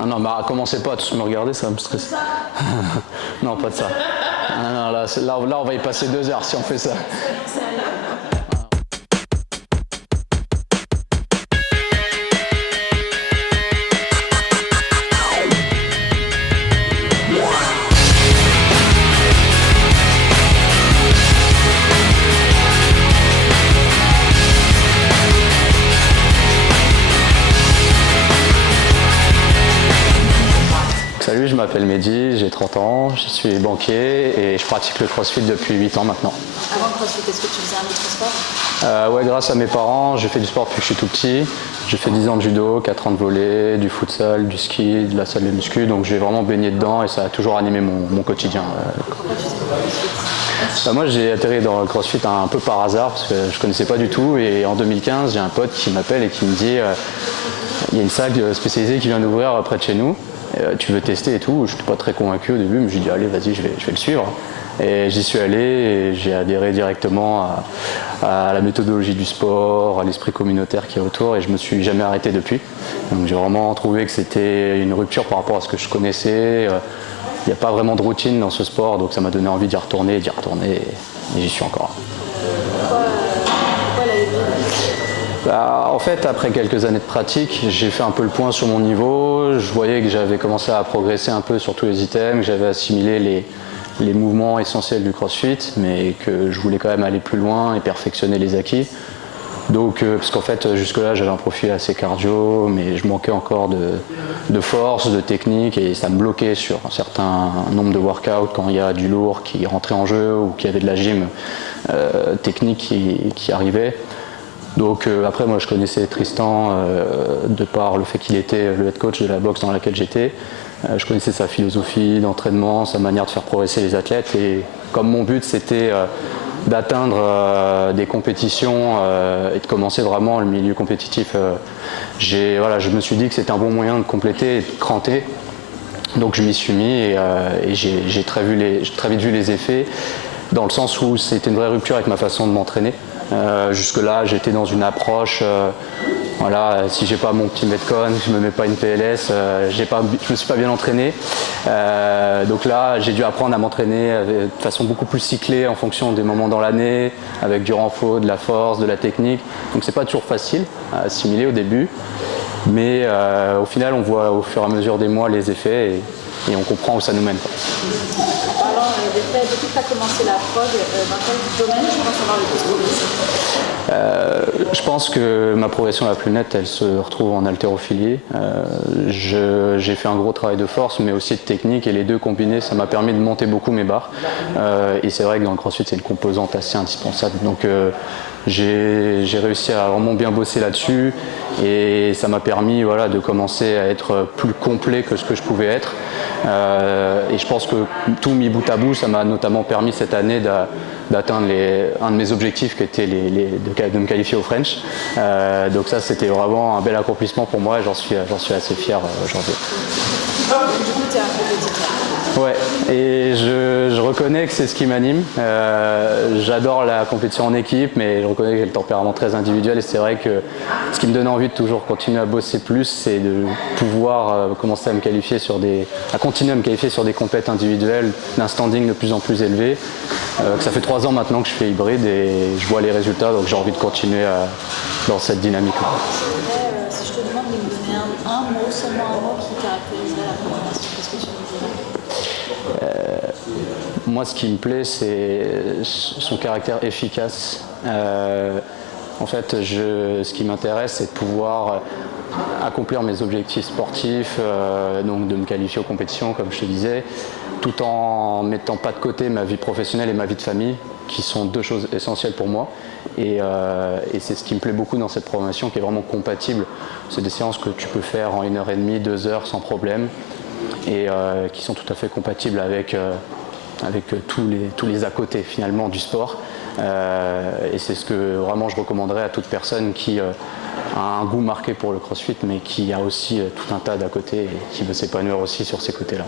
Ah non, bah commencez pas à tous me regarder, ça va me stresser. Non, pas de ça. Ah non, là, on va y passer 2 heures si on fait ça. Salut, je m'appelle Mehdi, j'ai 30 ans, je suis banquier et je pratique le CrossFit depuis 8 ans maintenant. Avant le CrossFit, est-ce que tu faisais un autre sport? Ouais, grâce à mes parents, j'ai fait du sport depuis que je suis tout petit. J'ai fait 10 ans de judo, 4 ans de volley, du futsal, du ski, de la salle de muscu, donc j'ai vraiment baigné dedans et ça a toujours animé mon quotidien. Pourquoi tu faisais le CrossFit? Moi, j'ai atterri dans le CrossFit un peu par hasard parce que je ne connaissais pas du tout et en 2015, j'ai un pote qui m'appelle et qui me dit il y a une salle spécialisée qui vient d'ouvrir près de chez nous. Tu veux tester et tout. Je n'étais pas très convaincu au début, mais j'ai dit allez, vas-y, je vais le suivre. Et j'y suis allé et j'ai adhéré directement à la méthodologie du sport, à l'esprit communautaire qui est autour et je me suis jamais arrêté depuis. Donc j'ai vraiment trouvé que c'était une rupture par rapport à ce que je connaissais. Il n'y a pas vraiment de routine dans ce sport, donc ça m'a donné envie d'y retourner et j'y suis encore. Pourquoi la En fait, après quelques années de pratique, j'ai fait un peu le point sur mon niveau. Je voyais que j'avais commencé à progresser un peu sur tous les items, que j'avais assimilé les mouvements essentiels du CrossFit, mais que je voulais quand même aller plus loin et perfectionner les acquis. Donc, parce qu'en fait, jusque-là, j'avais un profil assez cardio, mais je manquais encore de force, de technique, et ça me bloquait sur un certain nombre de workouts quand il y a du lourd qui rentrait en jeu ou qu'il y avait de la gym technique qui arrivait. Donc après, moi je connaissais Tristan de par le fait qu'il était le head coach de la boxe dans laquelle j'étais. Je connaissais sa philosophie d'entraînement, sa manière de faire progresser les athlètes et comme mon but c'était d'atteindre des compétitions et de commencer vraiment le milieu compétitif, je me suis dit que c'était un bon moyen de compléter et de cranter. Donc je m'y suis mis et j'ai très vite vu les effets dans le sens où c'était une vraie rupture avec ma façon de m'entraîner. Jusque-là, j'étais dans une approche, si j'ai pas mon petit Metcon, je me mets pas une PLS, je me suis pas bien entraîné. Donc là, j'ai dû apprendre à m'entraîner de façon beaucoup plus cyclée en fonction des moments dans l'année, avec du renfort, de la force, de la technique. Donc c'est pas toujours facile à assimiler au début, mais au final, on voit au fur et à mesure des mois les effets et on comprend où ça nous mène. Parlant d'effets, depuis que tu as commencé la prog, dans quel domaine tu penses avoir le plus progressé? Je pense que ma progression la plus nette, elle se retrouve en haltérophilie. J'ai fait un gros travail de force, mais aussi de technique, et les deux combinés, ça m'a permis de monter beaucoup mes barres. Et c'est vrai que dans le CrossFit, c'est une composante assez indispensable. Donc j'ai réussi à vraiment bien bosser là-dessus, et ça m'a permis de commencer à être plus complet que ce que je pouvais être. Et je pense que tout mis bout à bout, ça m'a notamment permis cette année d'atteindre un de mes objectifs qui était de me qualifier au French. Donc ça, c'était vraiment un bel accomplissement pour moi et j'en suis assez fier aujourd'hui. Du coup, tu es un compétiteur. Ouais, et je reconnais que c'est ce qui m'anime. J'adore la compétition en équipe, mais je reconnais que j'ai le tempérament très individuel et c'est vrai que ce qui me donne envie de toujours continuer à bosser plus, c'est de pouvoir commencer à continuer à me qualifier sur des compètes individuelles d'un standing de plus en plus élevé. Ça fait 3 ans maintenant que je fais hybride et je vois les résultats, donc j'ai envie de continuer dans cette dynamique. Si je te demande de me donner un mot, seulement un mot qui caractériserait la préparation, qu'est-ce que tu me dirais? Moi, ce qui me plaît, c'est son caractère efficace. En fait, ce qui m'intéresse, c'est de pouvoir accomplir mes objectifs sportifs, donc de me qualifier aux compétitions, comme je te disais, tout en mettant pas de côté ma vie professionnelle et ma vie de famille, qui sont 2 choses essentielles pour moi. Et c'est ce qui me plaît beaucoup dans cette programmation, qui est vraiment compatible. C'est des séances que tu peux faire en 1h30, 2 heures sans problème, et qui sont tout à fait compatibles avec tous les à côté finalement du sport. Et c'est ce que vraiment je recommanderais à toute personne qui a un goût marqué pour le CrossFit, mais qui a aussi tout un tas d'à côté et qui veut s'épanouir aussi sur ces côtés-là.